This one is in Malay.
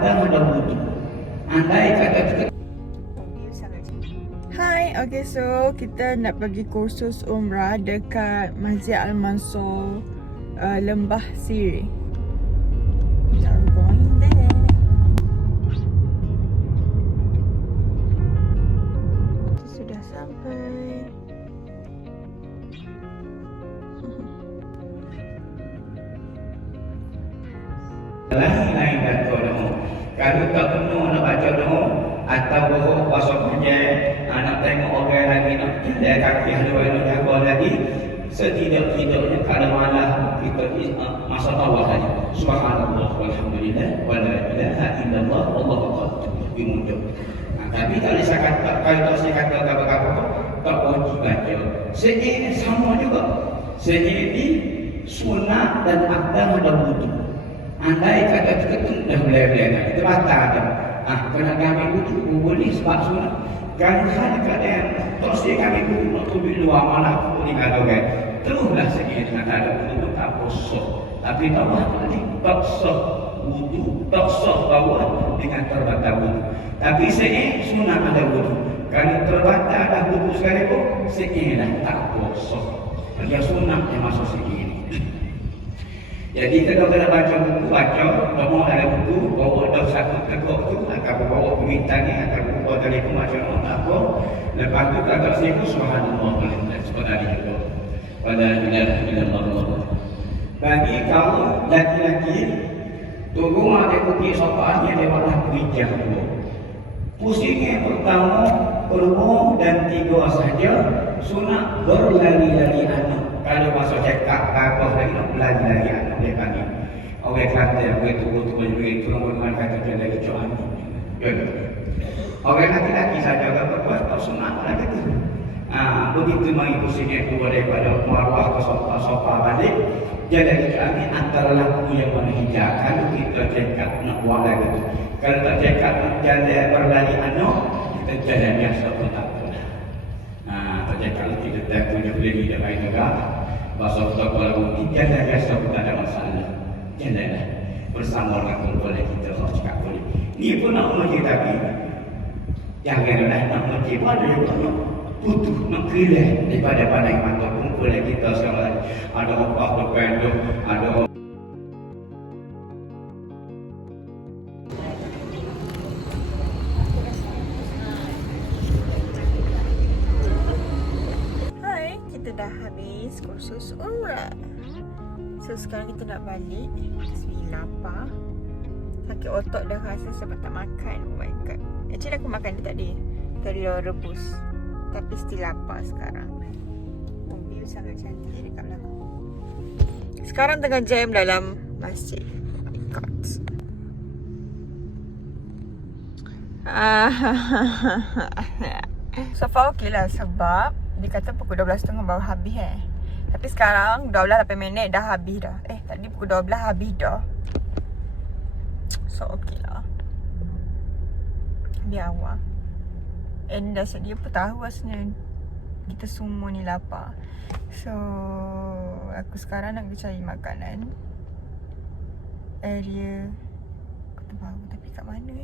ada wudu. Andai kata kita. Hai, okay, so kita nak pergi kursus umrah dekat Masjid Al-Mansur, Lembah Sirih. We are going there. Sudah sampai. Lain-lain kata doa. Kalau tak penuh nak baca doa atau bawa puasa panjang, nak tengok orang lagi nak jalan kaki dua nak jaga lagi, setidak-tidaknya kalau malah kita masa tawaf saja. Subhanallah walhamdulillah wala ilaha illallah wallahu akbar dimuncul. Tapi kalau saya kata kalau saya kata apa-apa tak wajib baca. Sehingga sama juga. Sehingga sunat dan akdam dan wudu. Andai kata terketuk dah boleh-boleh kita batal dah. Kena kami wudu boleh sebab sunat. Kalau kadang-kadang terus dia kami wudu nak tubi luar malah pun ni kalau kan. Teruslah sekiranya dengan ada wudu tak posok. Tapi tak boleh tak sah wudu, tak sah bawah dengan terbatal wudu. Tapi sekiranya sunat ada wudu. Kalau terbatal dah wudu sekali pun sekiranya tak posok. Dia sunat yang masuk sekiranya. Jadi kalau kita baca buku, bawa ada buku, bawa dah satu tegak tu, akan bawa permintaannya, akan bawa telefon macam apa. Lepas tu kata siapa subhanallah sebenarnya juga. Pada ilaha. Bagi kamu laki-laki, turun ada bukti sopannya dia malah berijah dua. Pusingnya pertama, kedua dan tiga saja sunat berlari-lari anak. Kalau masa cakap apa lagi nak lari-lari anak dia panggil. Orang kata orang turun-turun duit turun dengan kata dia lagi cuan. Orang laki-laki saja orang berbuat tak sunat lagi tu. Begitu mai pusingnya keluar daripada marwah ke sofa balik. Jadi kami antara laku yang mana hijau. Kalau kita cakap nak buat lagi tu. Kalau tak cakap nak jalan berlari anak, kita jalan biasa pun tak apa. Kalau kita tak punya beli dia baik juga. Bahasa kita kalau jalan biasa pun tak ada masalah. Jalanlah bersama dengan kumpulan kita harus cakap boleh. Ni pun nak mengaji tapi janganlah nak mengaji pada yang nak putus nak kelih daripada pandang mata kumpulan kita sekarang. Ada apa berpenduk, ada kita dah habis kursus umrah. So sekarang kita nak balik. Bismillah lapar. Sakit otot dah rasa sebab tak makan. Oh my god. Actually aku makan dia tadi. Tadi dah rebus. Tapi still lapar sekarang. View sangat cantik dekat belakang. Sekarang tengah jam dalam masjid. Oh my god. So far okay lah sebab dia kata pukul 12.30 baru habis Tapi sekarang 12:08 dah habis dah. Tadi pukul 12 habis dah. So okay lah. Biar awak. And dah dia pun tahu rasanya kita semua ni lapar. So aku sekarang nak cari makanan area Kota Baru. Tapi kat mana